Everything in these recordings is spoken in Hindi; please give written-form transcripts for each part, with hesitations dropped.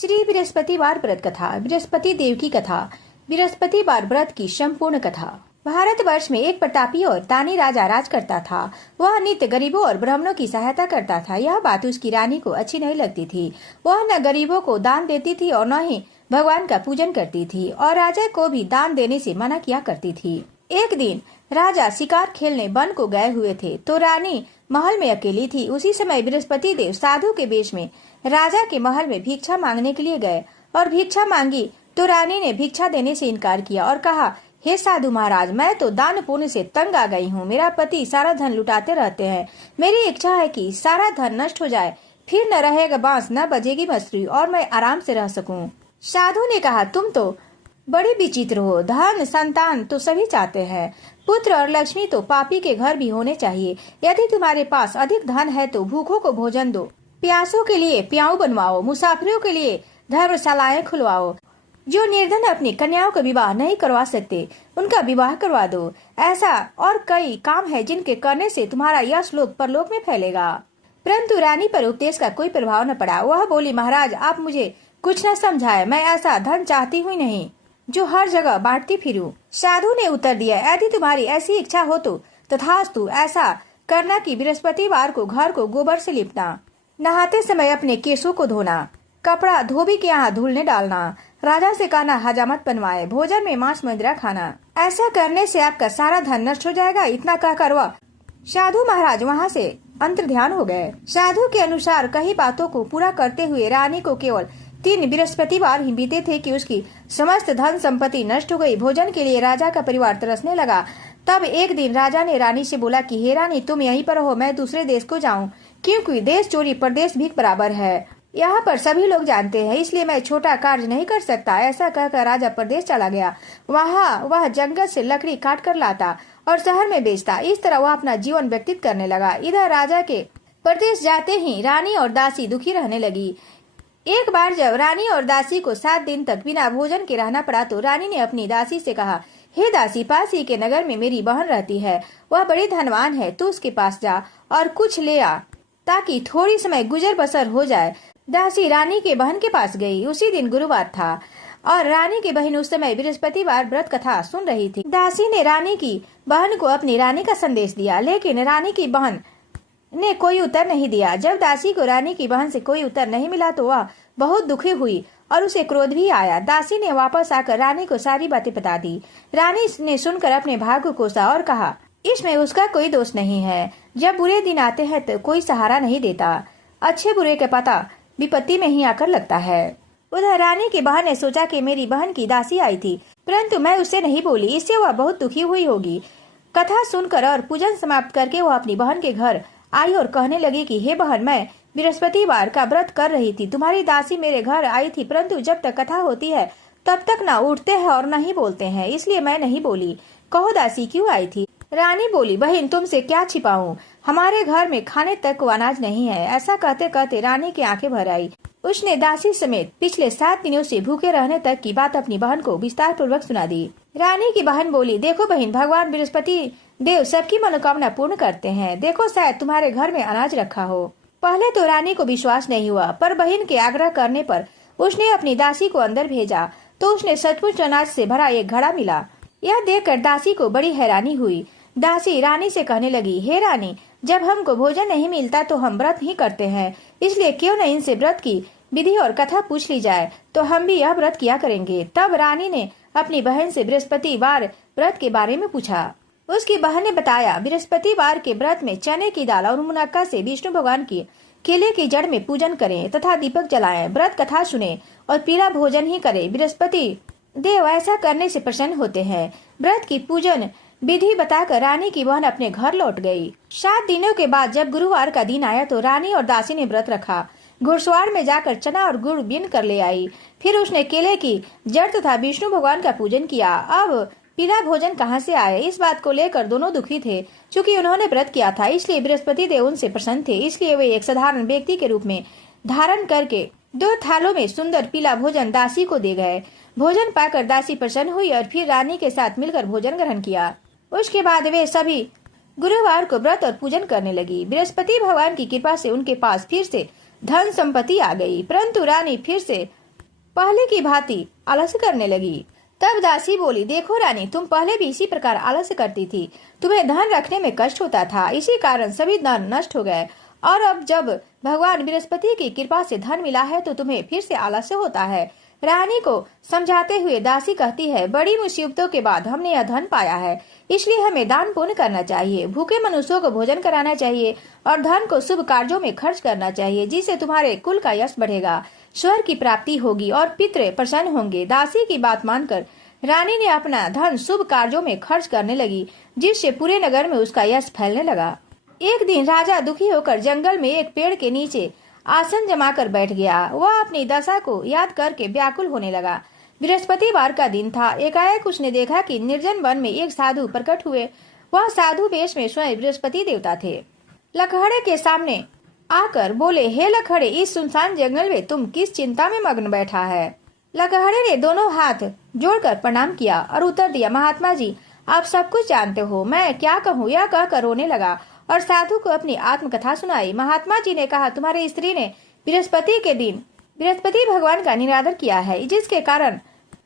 श्री बृहस्पतिवार व्रत कथा। बृहस्पति देव की कथा। बृहस्पतिवार व्रत की संपूर्ण कथा। भारतवर्ष में एक प्रतापी और दानी राजा राज करता था। वह नित्य गरीबों और ब्राह्मणों की सहायता करता था। यह बात उसकी रानी को अच्छी नहीं लगती थी। वह न गरीबों को दान देती थी और न ही भगवान का पूजन करती थी और राजा को भी दान देने से मना किया करती थी। एक दिन राजा शिकार खेलने वन को गए हुए थे तो रानी महल में अकेली थी। उसी समय बृहस्पति देव साधु के वेश में राजा के महल में भिक्षा मांगने के लिए गए और भिक्षा मांगी तो रानी ने भिक्षा देने से इनकार किया और कहा, हे साधु महाराज, मैं तो दान पुण्य से तंग आ गई हूँ। मेरा पति सारा धन लुटाते रहते हैं। मेरी इच्छा है कि सारा धन नष्ट हो जाए, फिर न रहेगा बांस, न बजेगी मछली और मैं आराम से रह सकूं। साधु ने कहा, तुम तो बड़ी विचित्र हो। धन संतान तो सभी चाहते हैं, पुत्र और लक्ष्मी तो पापी के घर भी होने चाहिए। यदि तुम्हारे पास अधिक धन है तो भूखों को भोजन दो, प्यासों के लिए प्याऊ बनवाओ, मुसाफिरों के लिए धर्मशालाएं खुलवाओ। जो निर्धन अपनी कन्याओं का विवाह नहीं करवा सकते उनका विवाह करवा दो। ऐसा और कई काम है जिनके करने से तुम्हारा यश लोक परलोक में फैलेगा। परंतु रानी पर उपदेश का कोई प्रभाव न पड़ा। वह बोली, महाराज, आप मुझे कुछ न समझाए। मैं ऐसा धन चाहती हुई नहीं जो हर जगह बांटती फिरूं। साधु ने उत्तर दिया, यदि तुम्हारी ऐसी इच्छा हो तो तथास्तु। ऐसा करना कि बृहस्पतिवार को घर को गोबर से लिपना, नहाते समय अपने केशों को धोना, कपड़ा धोबी के यहाँ धुलने डालना, राजा से कहना हजामत बनवाए, भोजन में मांस मदिरा खाना। ऐसा करने से आपका सारा धन नष्ट हो जाएगा। इतना कहकर वह साधु महाराज वहाँ से अंतर्ध्यान हो गए। साधु के अनुसार कई बातों को पूरा करते हुए रानी को केवल 3 बृहस्पतिवार ही बीते थे कि उसकी समस्त धन संपत्ति नष्ट हो गई। भोजन के लिए राजा का परिवार तरसने लगा। तब एक दिन राजा ने रानी से बोला कि हे रानी, तुम यहीं पर हो, मैं दूसरे देश को जाऊं, क्योंकि देश चोरी परदेश भीख बराबर है। यहाँ पर सभी लोग जानते हैं, इसलिए मैं छोटा कार्य नहीं कर सकता। ऐसा कहकर राजा परदेश चला गया। वहाँ वह जंगल से लकड़ी काट कर लाता और शहर में बेचता। इस तरह वह अपना जीवन व्यतीत करने लगा। इधर राजा के परदेश जाते ही रानी और दासी दुखी रहने लगी। एक बार जब रानी और दासी को 7 दिन तक बिना भोजन के रहना पड़ा तो रानी ने अपनी दासी से कहा, हे दासी, पास ही के नगर में मेरी बहन रहती है। वह बड़ी धनवान है, तू उसके पास जा और कुछ ले आ ताकि थोड़ी समय गुजर बसर हो जाए। दासी रानी के बहन के पास गई। उसी दिन गुरुवार था और रानी की बहन उस समय बृहस्पतिवार व्रत कथा सुन रही थी। दासी ने रानी की बहन को अपनी रानी का संदेश दिया, लेकिन रानी की बहन ने कोई उत्तर नहीं दिया। जब दासी को रानी की बहन से कोई उत्तर नहीं मिला तो वह बहुत दुखी हुई और उसे क्रोध भी आया। दासी ने वापस आकर रानी को सारी बातें बता दी। रानी ने सुनकर अपने भाग को कोसा और कहा, इसमें उसका कोई दोष नहीं है। जब बुरे दिन आते हैं तो कोई सहारा नहीं देता, अच्छे बुरे का पता विपत्ति में ही आकर लगता है। उधर रानी की बहन ने सोचा कि मेरी बहन की दासी आई थी, परंतु मैं उससे नहीं बोली, इससे वह बहुत दुखी हुई होगी। कथा सुनकर और पूजन समाप्त करके वह अपनी बहन के घर आई और कहने लगी कि हे बहन, मैं बृहस्पतिवार का व्रत कर रही थी। तुम्हारी दासी मेरे घर आई थी, परंतु जब तक कथा होती है तब तक न उठते हैं और न ही बोलते हैं, इसलिए मैं नहीं बोली। कहो दासी, क्यों आई थी? रानी बोली, बहन, तुमसे क्या छिपाऊं, हमारे घर में खाने तक को अनाज नहीं है। ऐसा कहते कहते रानी की आंखें भर आई। उसने दासी समेत पिछले 7 दिनों से भूखे रहने तक की बात अपनी बहन को विस्तार पूर्वक सुना दी। रानी की बहन बोली, देखो बहन, भगवान बृहस्पति देव सबकी मनोकामना पूर्ण करते हैं। देखो, शायद तुम्हारे घर में अनाज रखा हो। पहले तो रानी को विश्वास नहीं हुआ, पर बहन के आग्रह करने पर उसने अपनी दासी को अंदर भेजा तो उसने सचमुच अनाज से भरा एक घड़ा मिला। यह देखकर दासी को बड़ी हैरानी हुई। दासी रानी से कहने लगी, हे रानी, जब हमको भोजन नहीं मिलता तो हम व्रत ही करते हैं, इसलिए क्यों न इनसे व्रत की विधि और कथा पूछ ली जाए, तो हम भी यह व्रत किया करेंगे। तब रानी ने अपनी बहन से बृहस्पतिवार व्रत के बारे में पूछा। उसकी बहन ने बताया, बृहस्पतिवार के व्रत में चने की दाल और मुनक्का से विष्णु भगवान की केले की जड़ में पूजन करें तथा दीपक जलाएं, व्रत कथा सुने और पीला भोजन ही करें। बृहस्पति देव ऐसा करने से प्रसन्न होते हैं। व्रत की पूजन विधि बताकर रानी की बहन अपने घर लौट गई। 7 दिनों के बाद जब गुरुवार का दिन आया तो रानी और दासी ने व्रत रखा। घुड़सवार में जाकर चना और गुड़ बीन कर ले आई। फिर उसने केले की जड़ तथा विष्णु भगवान का पूजन किया। अब पीला भोजन कहाँ से आए, इस बात को लेकर दोनों दुखी थे। चूंकि उन्होंने व्रत किया था इसलिए बृहस्पति देव उनसे प्रसन्न थे, इसलिए वे एक साधारण व्यक्ति के रूप में धारण करके 2 थालों में सुंदर पीला भोजन दासी को दे गए। भोजन पाकर दासी प्रसन्न हुई और फिर रानी के साथ मिलकर भोजन ग्रहण किया। उसके बाद वे सभी गुरुवार को व्रत और पूजन करने लगी। बृहस्पति भगवान की कृपा से उनके पास फिर से धन संपत्ति आ गई, परंतु रानी फिर से पहले की भांति आलस्य करने लगी। तब दासी बोली, देखो रानी, तुम पहले भी इसी प्रकार आलस्य करती थी। तुम्हें धन रखने में कष्ट होता था, इसी कारण सभी धन नष्ट हो गए। और अब जब भगवान बृहस्पति की कृपा से धन मिला है तो तुम्हें फिर से आलस्य होता है। रानी को समझाते हुए दासी कहती है, बड़ी मुसीबतों के बाद हमने यह धन पाया है, इसलिए हमें दान पुण्य करना चाहिए, भूखे मनुष्यों को भोजन कराना चाहिए और धन को शुभ कार्यों में खर्च करना चाहिए, जिससे तुम्हारे कुल का यश बढ़ेगा, स्वर्ग की प्राप्ति होगी और पितृ प्रसन्न होंगे। दासी की बात मानकर रानी ने अपना धन शुभ कार्यों में खर्च करने लगी, जिससे पूरे नगर में उसका यश फैलने लगा। एक दिन राजा दुखी होकर जंगल में एक पेड़ के नीचे आसन जमाकर बैठ गया। वह अपनी दशा को याद करके व्याकुल होने लगा। बृहस्पतिवार का दिन था। एकाएक उसने देखा कि निर्जन वन में एक साधु प्रकट हुए। वह साधु वेश में स्वयं बृहस्पति देवता थे। लकहड़े के सामने आकर बोले, हे लकहड़े, इस सुनसान जंगल में तुम किस चिंता में मग्न बैठा है? लकहड़े ने दोनों हाथ जोड़कर प्रणाम किया और उत्तर दिया, महात्मा जी, आप सब कुछ जानते हो, मैं क्या कहूँ? यह कहकर रोने लगा और साधु को अपनी आत्मकथा सुनाई। महात्मा जी ने कहा, तुम्हारी स्त्री ने बृहस्पति के दिन बृहस्पति भगवान का निरादर किया है, जिसके कारण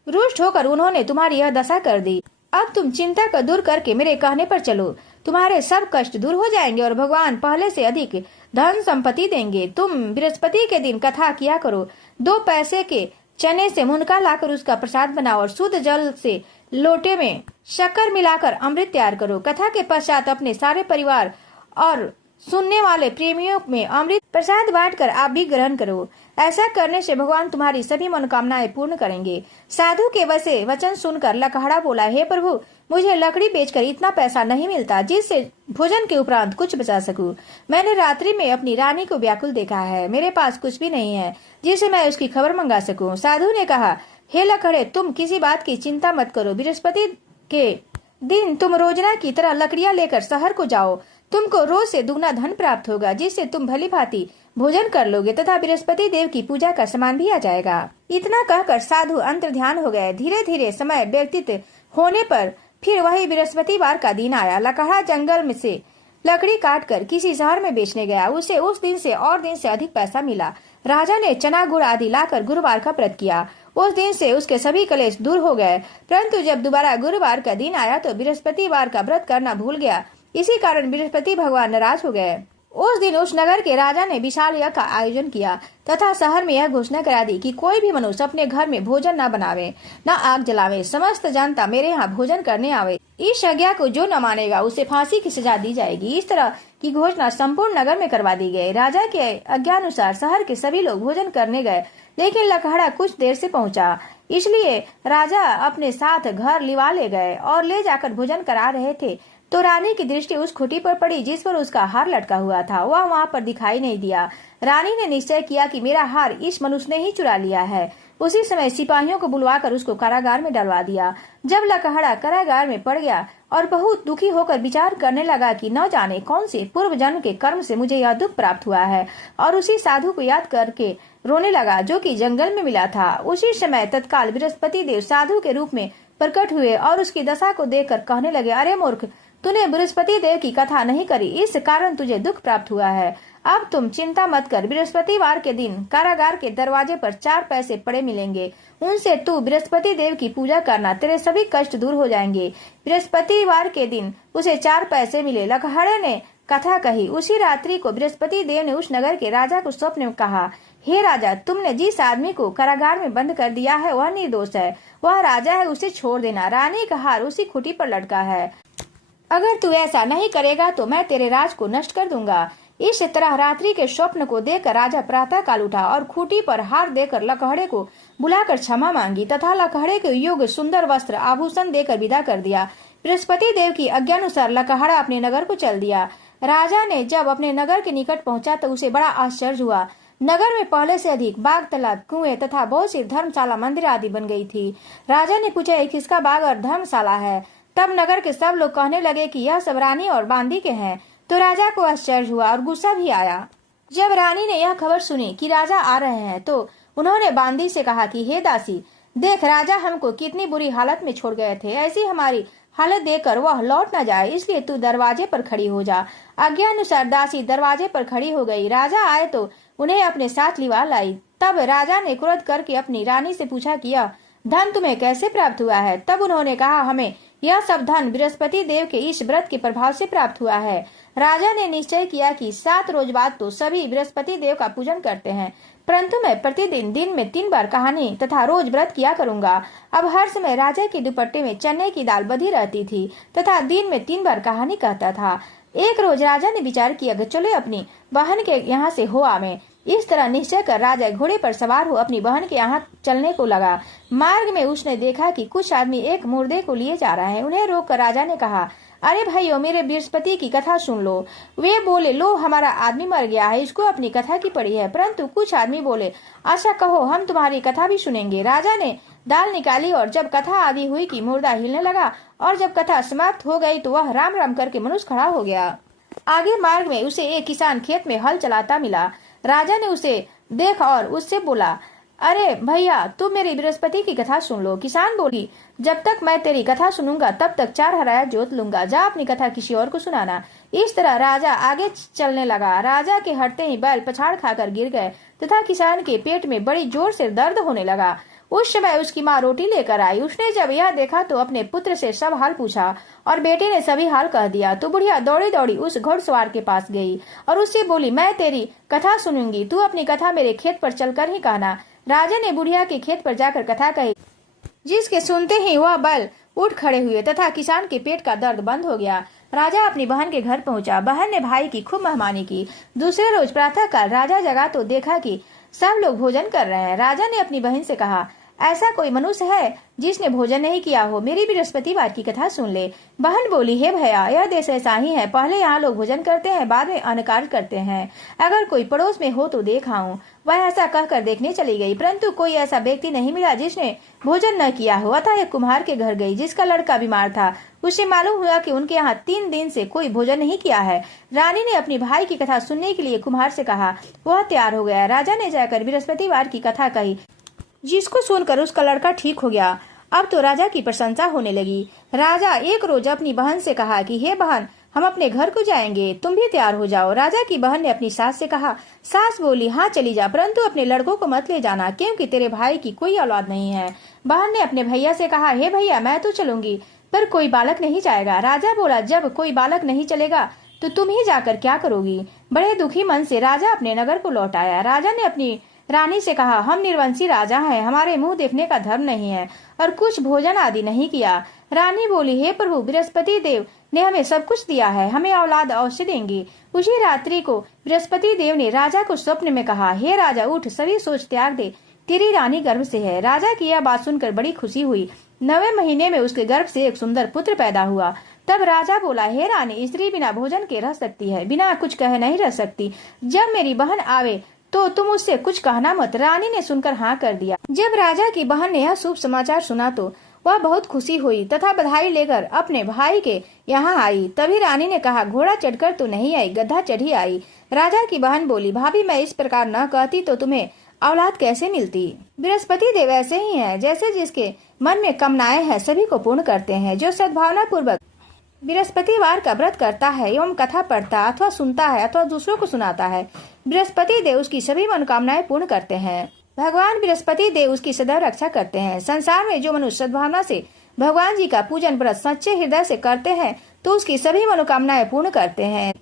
रुष्ट होकर उन्होंने तुम्हारी यह दशा कर दी। अब तुम चिंता को दूर करके मेरे कहने पर चलो, तुम्हारे सब कष्ट दूर हो जाएंगे और भगवान पहले से अधिक धन संपत्ति देंगे। तुम बृहस्पति के दिन कथा किया करो। 2 पैसे के चने से मुनका लाकर उसका प्रसाद बनाओ और शुद्ध जल से लोटे में शक्कर मिलाकर अमृत तैयार करो। कथा के पश्चात अपने सारे परिवार और सुनने वाले प्रेमियों में अमृत प्रसाद बांटकर आप भी ग्रहण करो। ऐसा करने से भगवान तुम्हारी सभी मनोकामनाएं पूर्ण करेंगे। साधु के वैसे वचन सुनकर लकहड़ा बोला, हे प्रभु, मुझे लकड़ी बेचकर इतना पैसा नहीं मिलता जिससे भोजन के उपरांत कुछ बचा सकूं। मैंने रात्रि में अपनी रानी को व्याकुल देखा है। मेरे पास कुछ भी नहीं है जिससे मैं उसकी खबर मंगा सकूं। साधु ने कहा, हे लकहड़े, तुम किसी बात की चिंता मत करो। बृहस्पति के दिन तुम रोजना की तरह लकड़ियां लेकर शहर को जाओ। तुमको रोज से दुगना धन प्राप्त होगा, जिससे तुम भली भांति भोजन कर लोगे तथा बृहस्पति देव की पूजा का सामान भी आ जाएगा। इतना कहकर साधु अंतर्ध्यान हो गए। धीरे धीरे समय व्यतीत होने पर फिर वही बृहस्पतिवार का दिन आया। लकहड़ा जंगल में से लकड़ी काटकर किसी शहर में बेचने गया। उसे उस दिन से और दिन से अधिक पैसा मिला। राजा ने चना गुड़ आदि लाकर गुरुवार का व्रत किया। उस दिन से उसके सभी कलेश दूर हो गए। परंतु जब दोबारा गुरुवार का दिन आया तो बृहस्पतिवार का व्रत करना भूल गया। इसी कारण बृहस्पति भगवान नाराज हो गए। उस दिन उस नगर के राजा ने विशाल यज्ञ का आयोजन किया तथा शहर में यह घोषणा करा दी कि कोई भी मनुष्य अपने घर में भोजन न बनावे, न आग जलावे। समस्त जनता मेरे यहाँ भोजन करने आवे। इस आज्ञा को जो न मानेगा उसे फांसी की सजा दी जाएगी। इस तरह की घोषणा संपूर्ण नगर में करवा दी गई। राजा के आज्ञानुसार शहर के सभी लोग भोजन करने गए, लेकिन लकहड़ा कुछ देर से पहुंचा, इसलिए राजा अपने साथ घर लिवा ले गए और ले जाकर भोजन करा रहे थे तो रानी की दृष्टि उस खूंटी पर पड़ी जिस पर उसका हार लटका हुआ था। वह वहां पर दिखाई नहीं दिया। रानी ने निश्चय किया कि मेरा हार इस मनुष्य ने ही चुरा लिया है। उसी समय सिपाहियों को बुलवाकर उसको कारागार में डलवा दिया। जब लकहड़ा कारागार में पड़ गया और बहुत दुखी होकर विचार करने लगा कि न जाने कौन से पूर्व जन्म के कर्म से मुझे यह दुख प्राप्त हुआ है, और उसी साधु को याद करके रोने लगा जो कि जंगल में मिला था। उसी समय तत्काल बृहस्पति देव साधु के रूप में प्रकट हुए और उसकी दशा को देखकर कहने लगे, अरे मूर्ख, तूने बृहस्पति देव की कथा नहीं करी, इस कारण तुझे दुख प्राप्त हुआ है। अब तुम चिंता मत कर। बृहस्पतिवार के दिन कारागार के दरवाजे पर 4 पैसे पड़े मिलेंगे। उनसे तू बृहस्पति देव की पूजा करना, तेरे सभी कष्ट दूर हो जाएंगे। बृहस्पतिवार के दिन उसे 4 पैसे मिले। लकहड़े ने कथा कही। उसी रात्रि को बृहस्पति देव ने उस नगर के राजा को स्वप्न में कहा, हे राजा, तुमने जिस आदमी को कारागार में बंद कर दिया है वह निर्दोष है। वह राजा है, उसे छोड़ देना। रानी का हार उसी खूंटी पर लटका है। अगर तू ऐसा नहीं करेगा तो मैं तेरे राज को नष्ट कर दूंगा। इस तरह रात्रि के स्वप्न को देखकर राजा प्रातः काल उठा और खूंटी पर हार देकर लकहड़े को बुलाकर क्षमा मांगी तथा लकहड़े के योग्य सुंदर वस्त्र आभूषण देकर विदा कर दिया। बृहस्पति देव की आज्ञानुसार लकहड़ा अपने नगर को चल दिया। राजा ने जब अपने नगर के निकट पहुंचा तो उसे बड़ा आश्चर्य हुआ। नगर में पहले से अधिक बाग, तालाब, कुएं तथा बहुत सी धर्मशाला, मंदिर आदि बन गई थी। राजा ने पूछा, ये किसका बाग और धर्मशाला है? तब नगर के सब लोग कहने लगे कि यह सब रानी और बांदी के हैं। तो राजा को आश्चर्य हुआ और गुस्सा भी आया। जब रानी ने यह खबर सुनी कि राजा आ रहे हैं तो उन्होंने बांदी से कहा कि हे दासी, देख, राजा हमको कितनी बुरी हालत में छोड़ गए थे। ऐसी हमारी हालत देखकर वह लौट न जाए, इसलिए तू दरवाजे पर खड़ी हो जा। आज्ञा अनुसार दासी दरवाजे पर खड़ी हो गई। राजा आए तो उन्हें अपने साथ लिवा लाई। तब राजा ने क्रोध करके अपनी रानी से पूछा कि यह धन तुम्हें कैसे प्राप्त हुआ है। तब उन्होंने कहा, हमें यह सब धन बृहस्पति देव के इस व्रत के प्रभाव से प्राप्त हुआ है। राजा ने निश्चय किया कि 7 रोज बाद तो सभी बृहस्पति देव का पूजन करते हैं, परंतु मैं प्रतिदिन दिन में 3 बार कहानी तथा रोज व्रत किया करूंगा। अब हर समय राजा के दुपट्टे में चने की दाल बधी रहती थी तथा दिन में 3 बार कहानी कहता था। एक रोज राजा ने विचार किया कि चले अपनी बहन के यहाँ से हो आवे। इस तरह निश्चय कर राजा घोड़े पर सवार हो अपनी बहन के यहाँ चलने को लगा। मार्ग में उसने देखा कि कुछ आदमी एक मुर्दे को लिए जा रहे हैं। उन्हें रोककर राजा ने कहा, अरे भाइयों, मेरे बृहस्पति की कथा सुन लो। वे बोले, लो हमारा आदमी मर गया है, इसको अपनी कथा की पड़ी है। परंतु कुछ आदमी बोले, अच्छा कहो, हम तुम्हारी कथा भी सुनेंगे। राजा ने दाल निकाली और जब कथा आदि हुई कि मुर्दा हिलने लगा और जब कथा समाप्त हो गई तो वह राम राम करके मनुष्य खड़ा हो गया। आगे मार्ग में उसे एक किसान खेत में हल चलाता मिला। राजा ने उसे देखा और उससे बोला, अरे भैया, तुम मेरी बृहस्पति की कथा सुन लो। किसान बोली, जब तक मैं तेरी कथा सुनूंगा तब तक 4 हराया जोत लूंगा, जा अपनी कथा किसी और को सुनाना। इस तरह राजा आगे चलने लगा। राजा के हटते ही बैल पछाड़ खाकर गिर गए तथा किसान के पेट में बड़ी जोर से दर्द होने लगा। उस समय उसकी माँ रोटी लेकर आई। उसने जब यह देखा तो अपने पुत्र से सब हाल पूछा और बेटे ने सभी हाल कह दिया। तो बुढ़िया दौड़ी दौड़ी उस घुड़सवार के पास गई और उससे बोली, मैं तेरी कथा सुनूंगी, तू अपनी कथा मेरे खेत पर चलकर ही कहना। राजा ने बुढ़िया के खेत पर जाकर कथा कही, जिसके सुनते ही वह बैल उठ खड़े हुए तथा किसान के पेट का दर्द बंद हो गया। राजा अपनी बहन के घर पहुंचा। बहन ने भाई की खूब मेहमानी की। दूसरे रोज प्रातः काल राजा जगा तो देखा कि सब लोग भोजन कर रहे हैं। राजा ने अपनी बहन से कहा, ऐसा कोई मनुष्य है जिसने भोजन नहीं किया हो, मेरी बृहस्पतिवार की कथा सुन ले। बहन बोली, हे भैया, यह देश ऐसा ही है, पहले यहाँ लोग भोजन करते हैं, बाद में अन्न कार्य करते हैं। अगर कोई पड़ोस में हो तो देख आऊं। वह ऐसा कहकर देखने चली गई, परंतु कोई ऐसा व्यक्ति नहीं मिला जिसने भोजन न किया हो। अतः एक कुम्हार के घर गई, जिसका लड़का बीमार था। उसे मालूम हुआ कि उनके यहाँ 3 दिन से कोई भोजन नहीं किया है। रानी ने अपनी भाई की कथा सुनने के लिए कुम्हार से कहा। वह तैयार हो गया। राजा ने जाकर बृहस्पतिवार की कथा कही, जिसको सुनकर उसका लड़का ठीक हो गया। अब तो राजा की प्रशंसा होने लगी। राजा एक रोज अपनी बहन से कहा कि हे बहन, हम अपने घर को जाएंगे, तुम भी तैयार हो जाओ। राजा की बहन ने अपनी सास से कहा। सास बोली, हाँ चली जा, परंतु अपने लड़कों को मत ले जाना, क्योंकि तेरे भाई की कोई औलाद नहीं है। बहन ने अपने भैया से कहा, हे भैया, मैं तो चलूंगी, पर कोई बालक नहीं जाएगा। राजा बोला, जब कोई बालक नहीं चलेगा तो तुम ही जाकर क्या करोगी। बड़े दुखी मन से राजा अपने नगर को लौट आया। राजा ने अपनी रानी से कहा, हम निर्वंशी राजा हैं, हमारे मुंह देखने का धर्म नहीं है और कुछ भोजन आदि नहीं किया। रानी बोली, हे प्रभु, बृहस्पति देव ने हमें सब कुछ दिया है, हमें औलाद अवश्य देंगे। उसी रात्रि को बृहस्पति देव ने राजा को स्वप्न में कहा, हे राजा, उठ, सभी सोच त्याग दे, तेरी रानी गर्भ से है। राजा की यह बात सुनकर बड़ी खुशी हुई। 9वें महीने में उसके गर्भ से एक सुंदर पुत्र पैदा हुआ। तब राजा बोला, हे रानी, स्त्री बिना भोजन के रह सकती है, बिना कुछ कहे नहीं रह सकती। जब मेरी बहन आवे तो तुम उससे कुछ कहना मत। रानी ने सुनकर हाँ कर दिया। जब राजा की बहन ने यह शुभ समाचार सुना तो वह बहुत खुशी हुई तथा बधाई लेकर अपने भाई के यहाँ आई। तभी रानी ने कहा, घोड़ा चढ़कर तो नहीं आई, गधा चढ़ी आई। राजा की बहन बोली, भाभी, मैं इस प्रकार न कहती तो तुम्हें औलाद कैसे मिलती। बृहस्पति देव ऐसे ही हैं, जैसे जिसके मन में कामनाएं हैं सभी को पूर्ण करते हैं। जो सद्भावना पूर्वक बृहस्पतिवार का व्रत करता है एवं कथा पढ़ता अथवा सुनता है अथवा दूसरों को सुनाता है, बृहस्पति देव उसकी सभी मनोकामनाएं पूर्ण करते हैं। भगवान बृहस्पति देव उसकी सदैव रक्षा करते हैं। संसार में जो मनुष्य सद्भावना से भगवान जी का पूजन व्रत सच्चे हृदय से करते हैं तो उसकी सभी मनोकामनाएं पूर्ण करते हैं।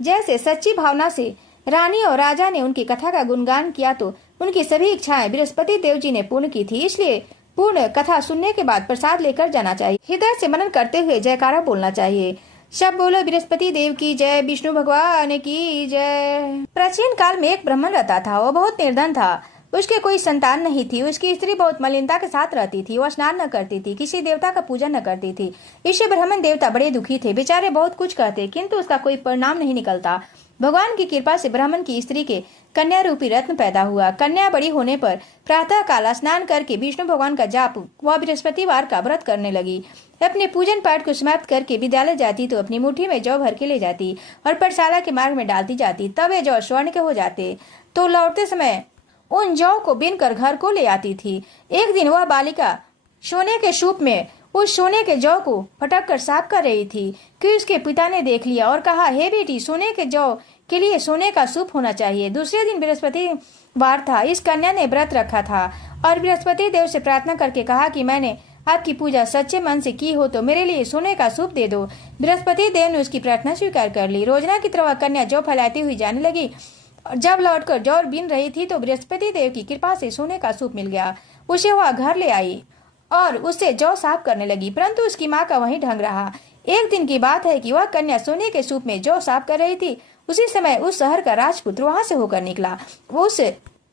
जैसे सच्ची भावना से रानी और राजा ने उनकी कथा का गुणगान किया तो उनकी सभी इच्छाएं बृहस्पति देव जी ने पूर्ण की थी। इसलिए पूर्ण कथा सुनने के बाद प्रसाद लेकर जाना चाहिए। हृदय से मनन करते हुए जयकारा बोलना चाहिए। सब बोलो, बृहस्पति देव की जय, विष्णु भगवान की जय। प्राचीन काल में एक ब्राह्मण रहता था। वो बहुत निर्धन था। उसके कोई संतान नहीं थी। उसकी स्त्री बहुत मलिनता के साथ रहती थी। वह स्नान न करती थी, किसी देवता का पूजन न करती थी। इससे ब्राह्मण देवता बड़े दुखी थे। बेचारे बहुत कुछ कहते, किंतु उसका कोई परिणाम नहीं निकलता। भगवान की कृपा से ब्राह्मण की स्त्री के कन्या रूपी रत्न पैदा हुआ। कन्या बड़ी होने पर प्रातः काल स्नान करके विष्णु भगवान का जाप वह बृहस्पतिवार का व्रत करने लगी। अपने पूजन पाठ को समाप्त करके विद्यालय जाती तो अपनी मुट्ठी में जौ भर के ले जाती और पाठशाला के मार्ग में डालती जाती। तब वे जौ स्वर्ण के हो जाते तो लौटते समय उन जौ को बीन कर घर को ले आती थी। एक दिन वह बालिका सोने के सूप में उस सोने के जौ को फटक कर साफ कर रही थी कि उसके पिता ने देख लिया और कहा, हे बेटी, सोने के जौ के लिए सोने का सूप होना चाहिए। दूसरे दिन बृहस्पतिवार था। इस कन्या ने व्रत रखा था और बृहस्पति देव से प्रार्थना करके कहा कि मैंने आपकी पूजा सच्चे मन से की हो तो मेरे लिए सोने का सूप दे दो। बृहस्पति देव ने उसकी प्रार्थना स्वीकार कर ली। रोजना की तरह कन्या जौ फैलाती हुई जाने लगी और जब लौटकर जौ बीन रही थी तो बृहस्पति देव की कृपा से सोने का सूप मिल गया। उसे वह घर ले आई और उससे जौ साफ करने लगी, परंतु उसकी माँ का वही ढंग रहा। एक दिन की बात है कि वह कन्या सोने के सूप में जौ साफ कर रही थी। उसी समय उस शहर का राजपुत्र वहां से होकर निकला। वो उस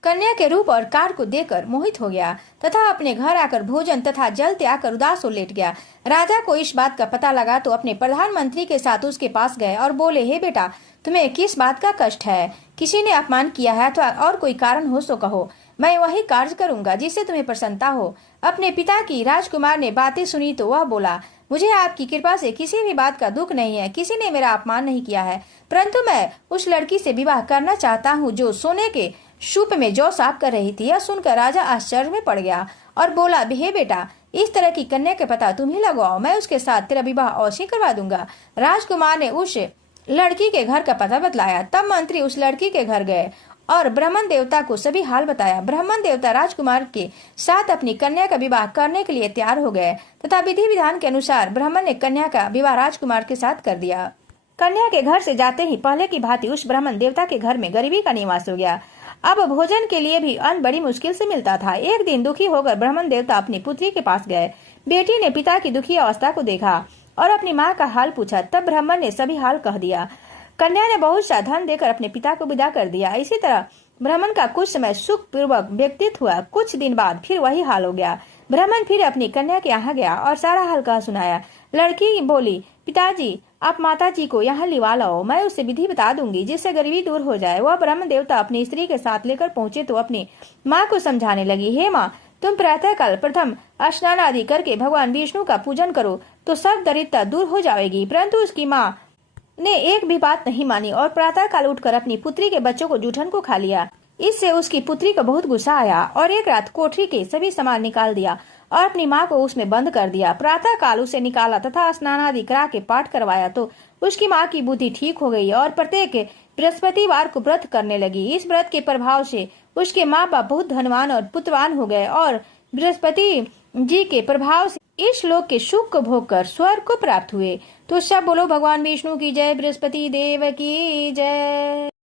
कन्या के रूप और कार को देखकर मोहित हो गया तथा अपने घर आकर भोजन तथा जल त्याग कर उदास हो लेट गया। राजा को इस बात का पता लगा तो अपने प्रधानमंत्री के साथ उसके पास गए और बोले, हे बेटा, तुम्हें किस बात का कष्ट है? किसी ने अपमान किया है अथवा और कोई कारण हो तो कहो, मैं वही कार्य करूंगा जिससे तुम्हें प्रसन्नता हो। अपने पिता की राजकुमार ने बातें सुनी तो वह बोला, मुझे आपकी कृपा से किसी भी बात का दुख नहीं है, किसी ने मेरा अपमान नहीं किया है, परंतु मैं उस लड़की से विवाह करना चाहता हूँ जो सोने के सूप में जौ साफ कर रही थी। यह सुनकर राजा आश्चर्य में पड़ गया और बोला, हे बेटा, इस तरह की कन्या का पता तुम ही लगाओ, मैं उसके साथ तेरा विवाह अवश्य करवा दूंगा। राजकुमार ने उस लड़की के घर का पता बतलाया। तब मंत्री उस लड़की के घर गए और ब्राह्मण देवता को सभी हाल बताया। ब्राह्मण देवता राजकुमार के साथ अपनी कन्या का विवाह करने के लिए तैयार हो गए तथा विधि विधान के अनुसार ब्राह्मण ने कन्या का विवाह राजकुमार के साथ कर दिया। कन्या के घर से जाते ही पहले की भांति उस ब्राह्मण देवता के घर में गरीबी का निवास हो गया। अब भोजन के लिए भी अन्न बड़ी मुश्किल से मिलता था। एक दिन दुखी होकर ब्राह्मण देवता अपनी पुत्री के पास गए। बेटी ने पिता की दुखी अवस्था को देखा और अपनी माँ का हाल पूछा। तब ब्राह्मण ने सभी हाल कह दिया। कन्या ने बहुत सा धन देकर अपने पिता को विदा कर दिया। इसी तरह ब्राह्मण का कुछ समय सुख पूर्वक व्यतीत हुआ। कुछ दिन बाद फिर वही हाल हो गया। ब्राह्मण फिर अपनी कन्या के यहाँ गया और सारा हाल कह सुनाया। लड़की बोली, पिताजी, आप माता जी को यहाँ लिवा लाओ, मैं उससे विधि बता दूंगी जिससे गरीबी दूर हो जाए। वह ब्राह्मण देवता अपनी स्त्री के साथ लेकर पहुंचे तो अपनी माँ को समझाने लगी, हे माँ, तुम प्रातःकाल प्रथम स्नान आदि करके भगवान विष्णु का पूजन करो तो सब दरिद्रता दूर हो जाएगी। परंतु उसकी माँ ने एक भी बात नहीं मानी और प्रातःकाल उठकर अपनी पुत्री के बच्चों को जूठन को खा लिया। इससे उसकी पुत्री को बहुत गुस्सा आया और एक रात कोठरी के सभी सामान निकाल दिया और अपनी माँ को उसमें बंद कर दिया। प्रातः काल उसे निकाला तथा स्नान आदि करा के पाठ करवाया तो उसकी माँ की बुद्धि ठीक हो गई और प्रत्येक बृहस्पतिवार को व्रत करने लगी। इस व्रत के प्रभाव से उसके माँ बाप बहुत धनवान और पुत्रवान हो गए और बृहस्पति जी के प्रभाव से इस लोक के सुख को भोग कर स्वर्ग को प्राप्त हुए। तो सब बोलो भगवान विष्णु की जय, बृहस्पति देव की जय।